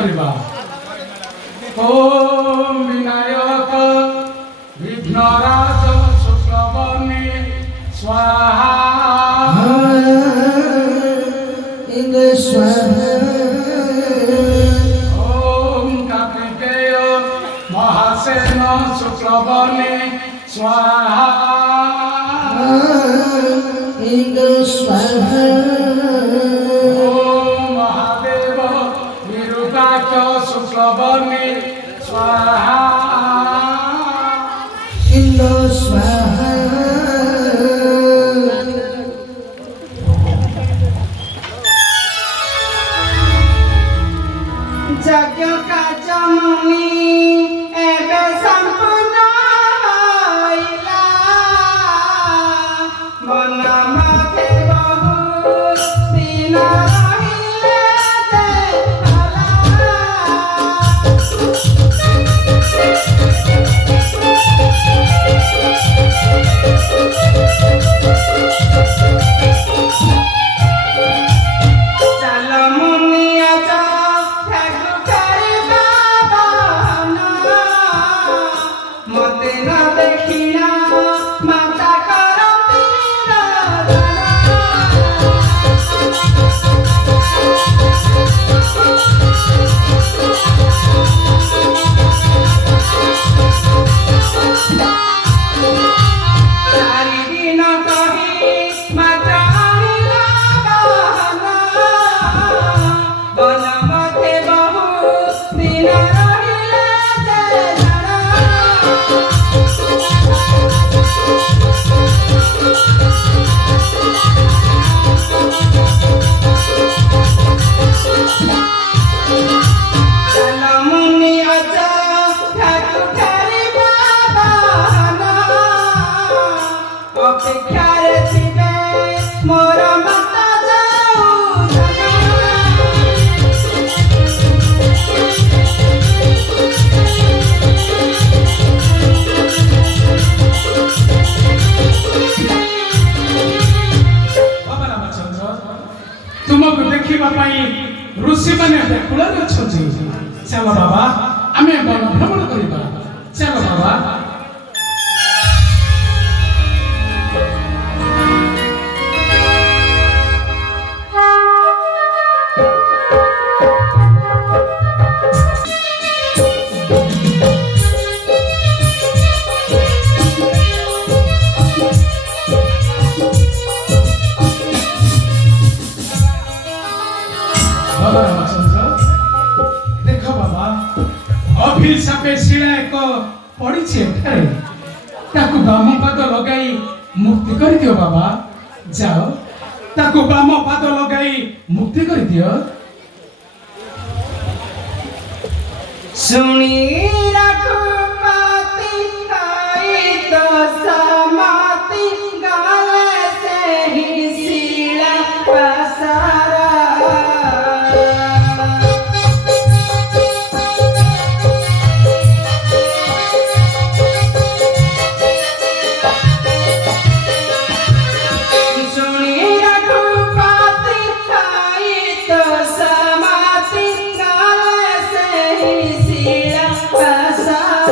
କରିବା। ओम विनायक विघ्नराज शुक्लवर्णी स्वाहा ओम कार्तिकेय महासेन शुक्लवर्णी स्वाहा ओम महादेव विरूपाक्ष शुक्लवर्णी स्वाहा यज्ञ काज मुनि एबे संपूर्ण होइला मन माथे बहु दिन रहिले जे चल मुनिया जा मते न देखिना माता करती चारि दिन कही माता आइला बहना बन मते बहु दिन रहिले जे चल मुनि अजा ठाकुर ठारी बाबाना अपेक्षारे थिबे मोर माता जाऊ बाबा रामचंद्र तुमको देखिबा पाई ऋषि माने व्याकुल अछंती चल बाबा आमे वन भ्रमण करिबा चल बाबा बाबा रामचंद्र देख बाबा अभिशापे शिला एक पड़ी एठारे ताकू बाम पाद लगाई मुक्ति कर दियो बाबा जाओ ताकू बाम पाद लगाई मुक्ति कर दियो सुनी रघुपति आई तो समाति गाले से ही शिला पसारा सुनी रघुपति आई तो समाति गाले से ही शिला पसारा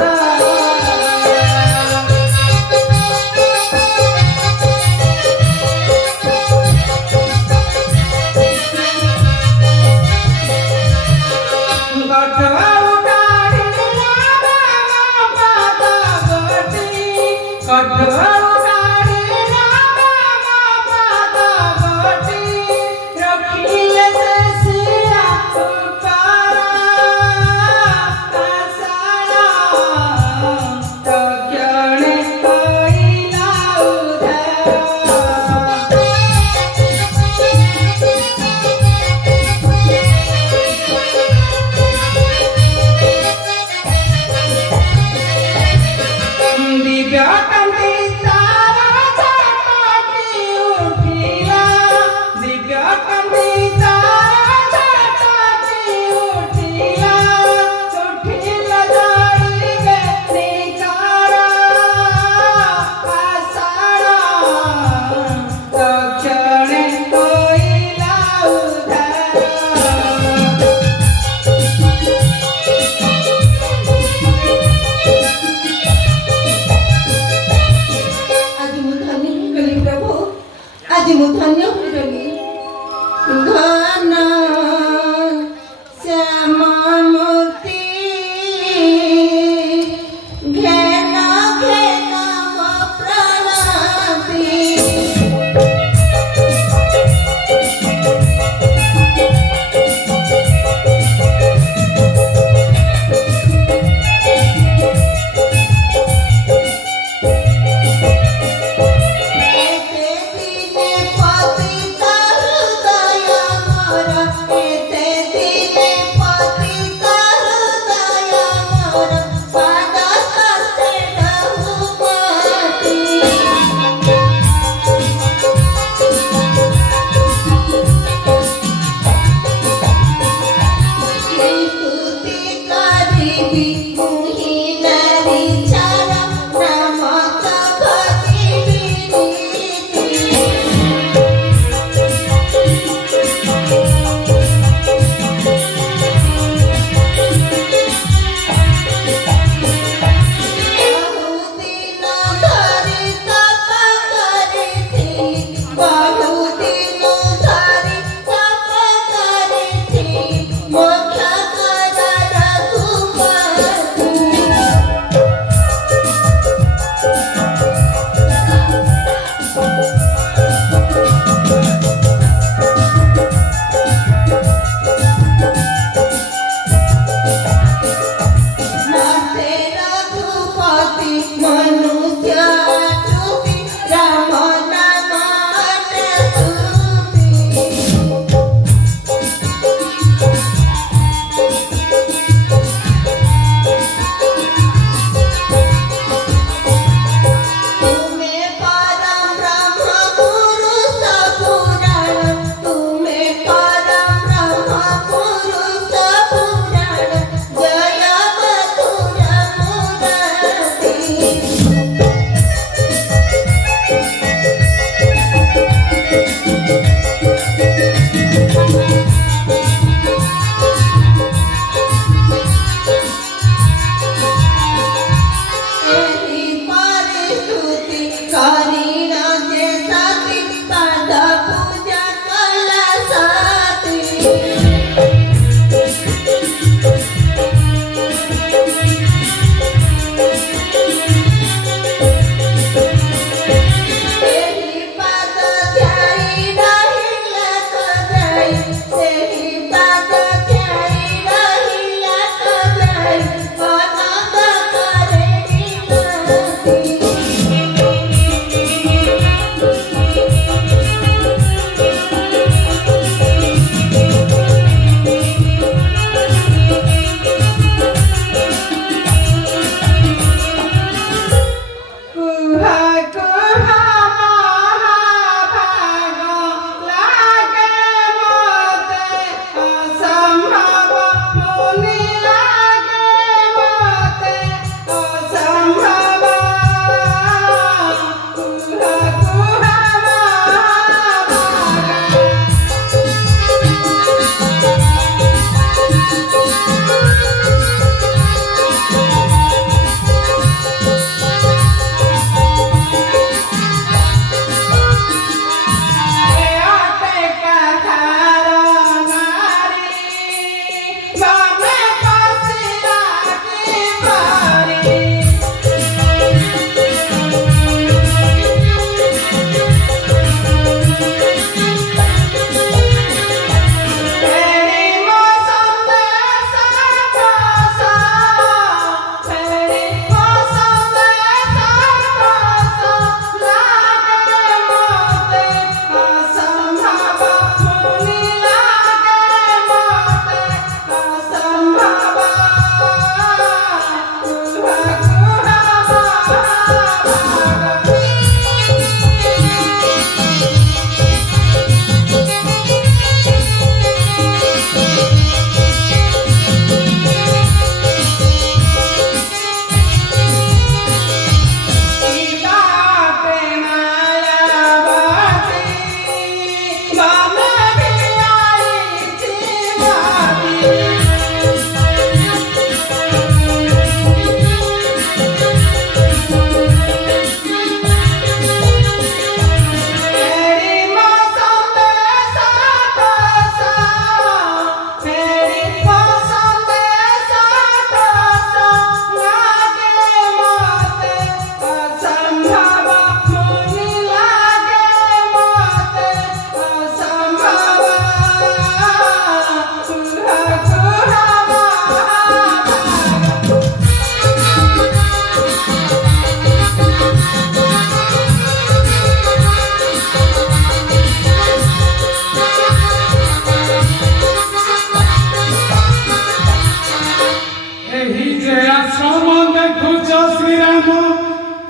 যে আশ্রম দেখুছ শ্রীরাম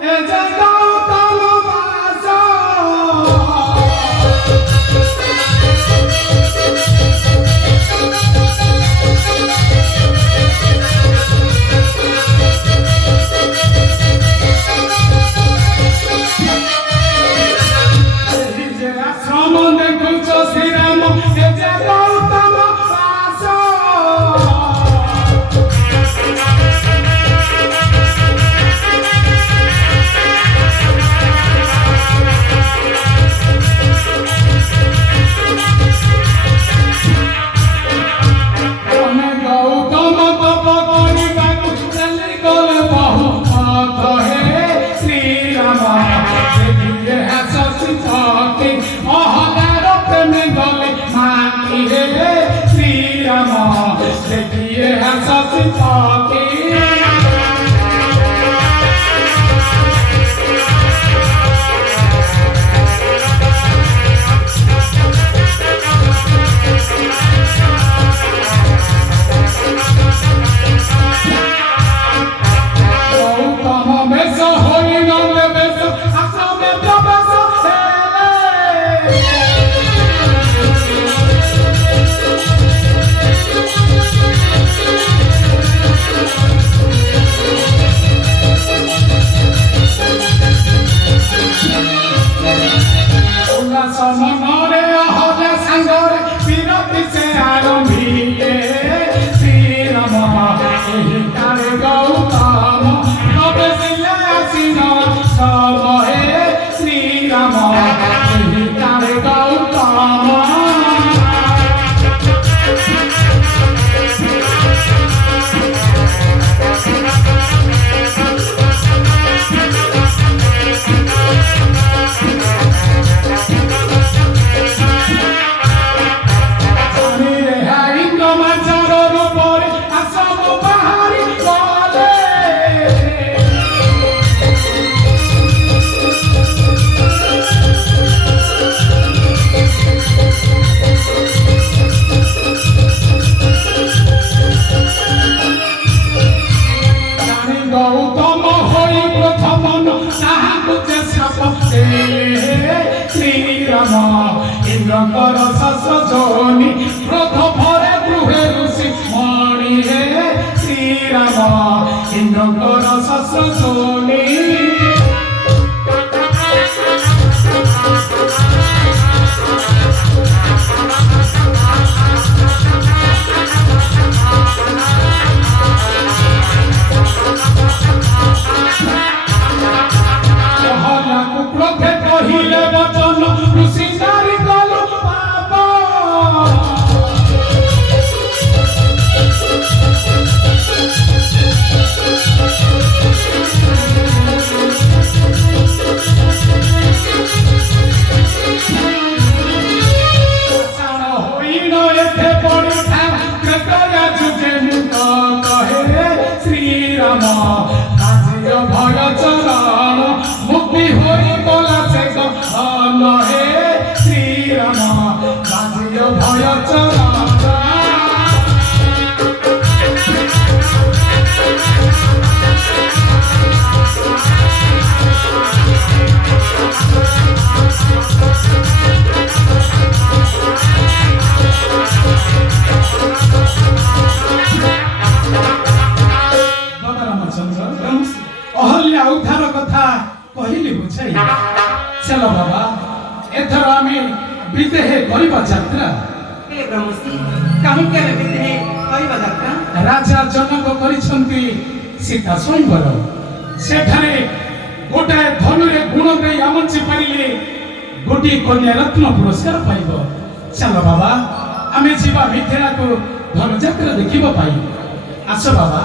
এ যে গৌতম বাস যে আশ্রম দেখুছ শ্রীরাম এ যে গৌতম বাস ଆମେ ଗୌତମ ତପ କରିବାକୁ ଚାଲି ଗଲେ ବହୁ ପଥ ହେ ଶ୍ରୀରାମ ଦେଖିଲେ ହାସସି ପତି ଅହଙ୍କାର ପ୍ରେମେ ଗଲେ ମାଟି ହେ ଶ୍ରୀରାମ ଦେଖିଲେ ହାସସି ପତି গৌতম বেশ হই নলে বেশ আশ্রমে প্রবেশ হেলে উল্লাস মନରେ অহলে সাঙ্গরে বিরতি সে আরম্ভিলে শ্রীরাম ଏହି କାଳେ ଗୌତମ ପ୍ରବେଶିଲେ ଆସିନ ସମୟେ ଶ୍ରୀରାମ ଏହି କାଳେ ଗୌତମ গৌতম হই প্রথম তাহাକୁ যে শ্রাপ দেলে শ্রীরাম ইন্দ্রଙ୍କର ଶସ୍ତ୍ର ଯୋନି କ୍ରୋଧ ଭରେ ଗୃହେ ଋଷି ମଣି ହେ ଶ୍ରୀରାମ ଇନ୍ଦ୍ରଙ୍କର ଶସ୍ତ୍ର ଯୋନି ଅହଲ୍ୟାକୁ କ୍ରୋଧେ କହିଲେ ବଚନ ଋଷି ନାରୀ ଗଲୁ ପାପ ସାଣ ହୋଇନ ଏତେ ପଡ଼ିଥାଉ କ୍ରେତୟା ଯୁଗେ ମୁକ କହେ ଶ୍ରୀରାମ କାଜିର ଭୟ ଚରଣ ମୁକ୍ତି ହୋଇ ଗଲା ସେ ଗହନ ହେ ଶ୍ରୀରାମ କାଜିର ଭୟ ଚରଣ ରାମଚନ୍ଦ୍ର ଅହଲ୍ୟା ଉଦ୍ଧାର କଥା କହିଲି ବୁଝାଇ ଚାଲ ବାବା ଏଥର ଆମେ ବିଦେହ କରିବା ଯାତ୍ରା हे ब्रह्मश्री କାହିଁକି ଆମେ ବିଦେହ କରିବା ଯାତ୍ରା ରାଜା ଜନକ କରିଛନ୍ତି ସୀତା ସ୍ୱୟଂବର ସେଠାରେ ଗୋଟାଏ ଧନୁରେ ଗୁଣ ଦେଇ ଆମଞ୍ଚି ପାରିଲେ ଗୋଟିଏ କନ୍ୟା ରତ୍ନ ପୁରସ୍କାର ପାଇବ ଚାଲ ବାବା ଆମେ ଯିବା ମିଥିଳାକୁ ଧନୁଯାତ୍ରା ଦେଖିବା ପାଇଁ ଆସ ବାବା